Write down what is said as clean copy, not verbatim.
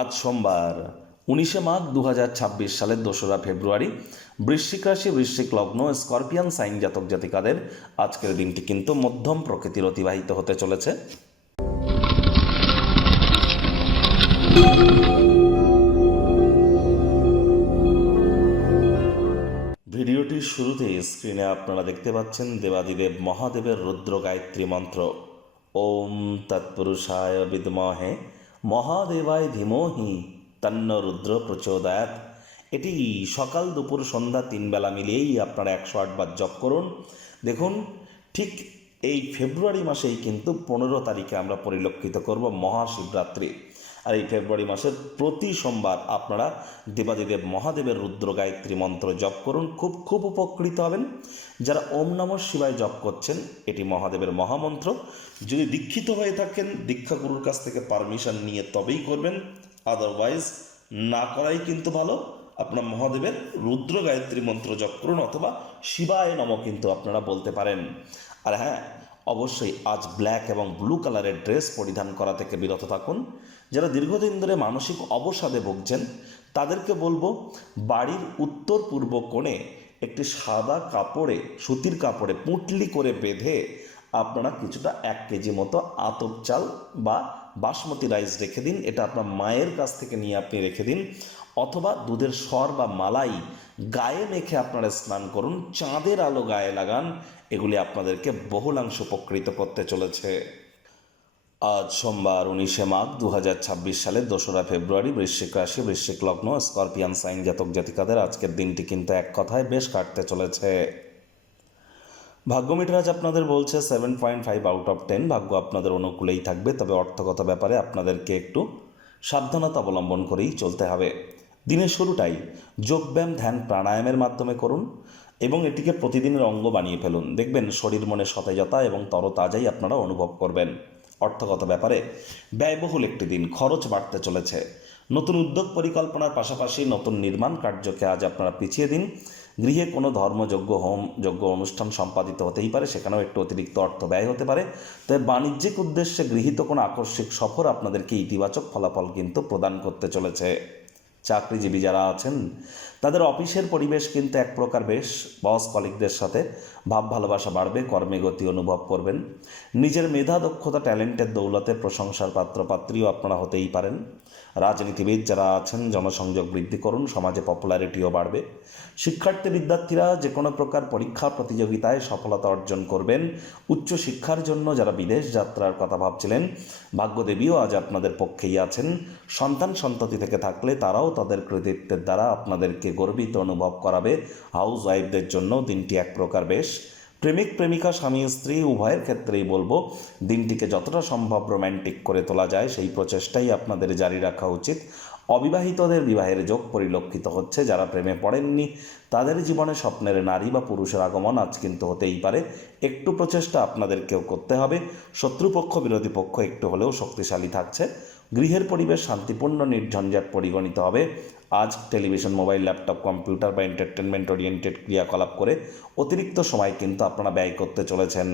আজ সোমবার 19 মাঘ 2026 সালের 2রা ফেব্রুয়ারি। বৃশ্চিক রাশি, বৃশ্চিক লগ্ন, স্করপিয়ান সাইন জাতক জাতিকাদের আজকের দিনটি কিন্তু মধ্যম প্রকৃতির অতিবাহিত হতে চলেছে। ভিডিওটির শুরুতে স্ক্রিনে আপনারা দেখতে পাচ্ছেন দেবাদিদেব মহাদেবের রুদ্র গায়ত্রী মন্ত্র। ওম তৎপুরুষায় বিদ্মহে মহাদেবায় ধীমহি তন্ন রুদ্র প্রচোদয়াৎ। এটি সকাল দুপুর সন্ধ্যা 3 বেলা মিলিয়েই আপনারা 108 বার জপ করুন। দেখুন, ঠিক এই ফেব্রুয়ারি মাসেই কিন্তু 15 তারিখে আমরা পরিলক্ষিত করব মহাশিবরাত্রি। আর এই ফেব্রুয়ারি মাসের প্রতি সোমবার আপনারা দেবাদিদেব মহাদেবের রুদ্র গায়ত্রী মন্ত্র জপ করুন, খুব উপকৃত হবেন। যারা ওম নমঃ শিবায় জপ করছেন, এটি মহাদেবের মহামন্ত্র। যদি দীক্ষিত হয়ে থাকেন, দীক্ষাগুরুর কাছ থেকে পারমিশন নিয়ে তবেই করবেন, আদারওয়াইজ না করাই কিন্তু ভালো। আপনার মহাদেবের রুদ্র গায়ত্রী মন্ত্র জপ করুন, অথবা শিবায় নমঃ কিন্তু আপনারা বলতে পারেন। আর হ্যাঁ, অবশ্যই আজ ব্ল্যাক এবং ব্লু কালারের ড্রেস পরিধান করা থেকে বিরত থাকুন। যারা দীর্ঘদিন ধরে মানসিক অবসাদে ভুগছেন, তাদেরকে বলবো বাড়ির উত্তর পূর্ব কোণে একটি সাদা কাপড়ে, সুতির কাপড়ে পুঁটলি করে বেঁধে আপনারা কিছুটা 1 কেজি মতো আতপ চাল বা বাসমতি রাইস রেখে দিন। এটা আপনার মায়ের কাছ থেকে নিয়ে আপনি রেখে দিন, অথবা দুধের সর বা মালাই গায়ে মেখে আপনারা স্নান করুন, চাঁদের আলো গায়ে লাগান। এগুলি আপনাদেরকে বহুলাংশ উপকৃত করতে চলেছে। আজ সোমবার 19 মাঘ 2026 সালের 2রা ফেব্রুয়ারি। বৃশ্চিক রাশি, বৃশ্চিক লগ্ন, স্করপিয়ান সাইন জাতক জাতিকাদের আজকের দিনটি কিন্তু এক কথায় বেশ কাটতে চলেছে। ভাগ্য মিটার আজ আপনাদের বলছে 7.5 আউট অফ 10। ভাগ্য আপনাদের অনুকূলেই থাকবে, তবে অর্থগত ব্যাপারে আপনাদেরকে একটু সাবধানতা অবলম্বন করেই চলতে হবে। দিনের শুরুটাই যোগব্যায়াম, ধ্যান, প্রাণায়ামের মাধ্যমে করুন এবং এটিকে প্রতিদিনের অঙ্গ বানিয়ে ফেলুন। দেখবেন শরীর মনে সতেজতা এবং তরতাজাই আপনারা অনুভব করবেন। অর্থগত ব্যাপারে ব্যয়বহুল একটি দিন, খরচ বাড়তে চলেছে। নতুন উদ্যোগ পরিকল্পনার পাশাপাশি নতুন নির্মাণ কার্যকে আজ আপনারা পিছিয়ে দিন। গৃহে কোনো ধর্মযজ্ঞ, হোম যজ্ঞ অনুষ্ঠান সম্পাদিত হতেই পারে, সেখানেও একটু অতিরিক্ত অর্থ ব্যয় হতে পারে। তবে বাণিজ্যিক উদ্দেশ্যে গৃহীত কোনো আকস্মিক সফর আপনাদেরকে ইতিবাচক ফলাফল কিন্তু প্রদান করতে চলেছে। চাকরিজীবী যারা আছেন, তাদের অফিসের পরিবেশ কিন্তু এক প্রকার বেশ। বস কলিগদের সাথে ভাব ভালোবাসা বাড়বে, কর্মে গতি অনুভব করবেন। নিজের মেধা, দক্ষতা, ট্যালেন্টের দৌলতে প্রশংসার পাত্রপাত্রীও আপনারা হতেই পারেন। রাজনীতিবিদ যারা আছেন, জনসংযোগ বৃদ্ধি করুন, সমাজে পপুলারিটিও বাড়বে। শিক্ষার্থী বিদ্যার্থীরা যে কোনো প্রকার পরীক্ষা প্রতিযোগিতায় সফলতা অর্জন করবেন। উচ্চশিক্ষার জন্য যারা বিদেশ যাত্রার কথা ভাবছিলেন, ভাগ্যদেবীও আজ আপনাদের পক্ষেই আছেন। সন্তান সন্ততি থেকে থাকলে তারাও তাদের কৃতিত্বের দ্বারা আপনাদেরকে গর্বিত অনুভব করাবে। হাউস ওয়াইফদের জন্য দিনটি এক প্রকার বেশ। প্রেমিক প্রেমিকা, স্বামী স্ত্রী উভয়ের ক্ষেত্রেই বলবো দিনটিকে যতটা সম্ভব রোম্যান্টিক করে তোলা যায় সেই প্রচেষ্টাই আপনাদের জারি রাখা উচিত। অবিবাহিতদের বিবাহের যোগ পরিলক্ষিত হচ্ছে। যারা প্রেমে পড়েননি, তাদের জীবনে স্বপ্নের নারী বা পুরুষের আগমন আজ কিন্তু হতেই পারে। একটু প্রচেষ্টা আপনাদেরকেও করতে হবে। শত্রুপক্ষ, বিরোধী পক্ষ একটু হলেও শক্তিশালী থাকছে। গৃহের পরিবেশ শান্তিপূর্ণ, নির্ঝঞ্ঝাট পরিগণিত হবে। আজ টেলিভিশন, মোবাইল, ল্যাপটপ, কম্পিউটার বা এন্টারটেনমেন্ট ওরিয়েন্টেড ক্রিয়াকলাপ করে অতিরিক্ত সময় কিন্তু আপনারা ব্যয় করতে চলেছেন।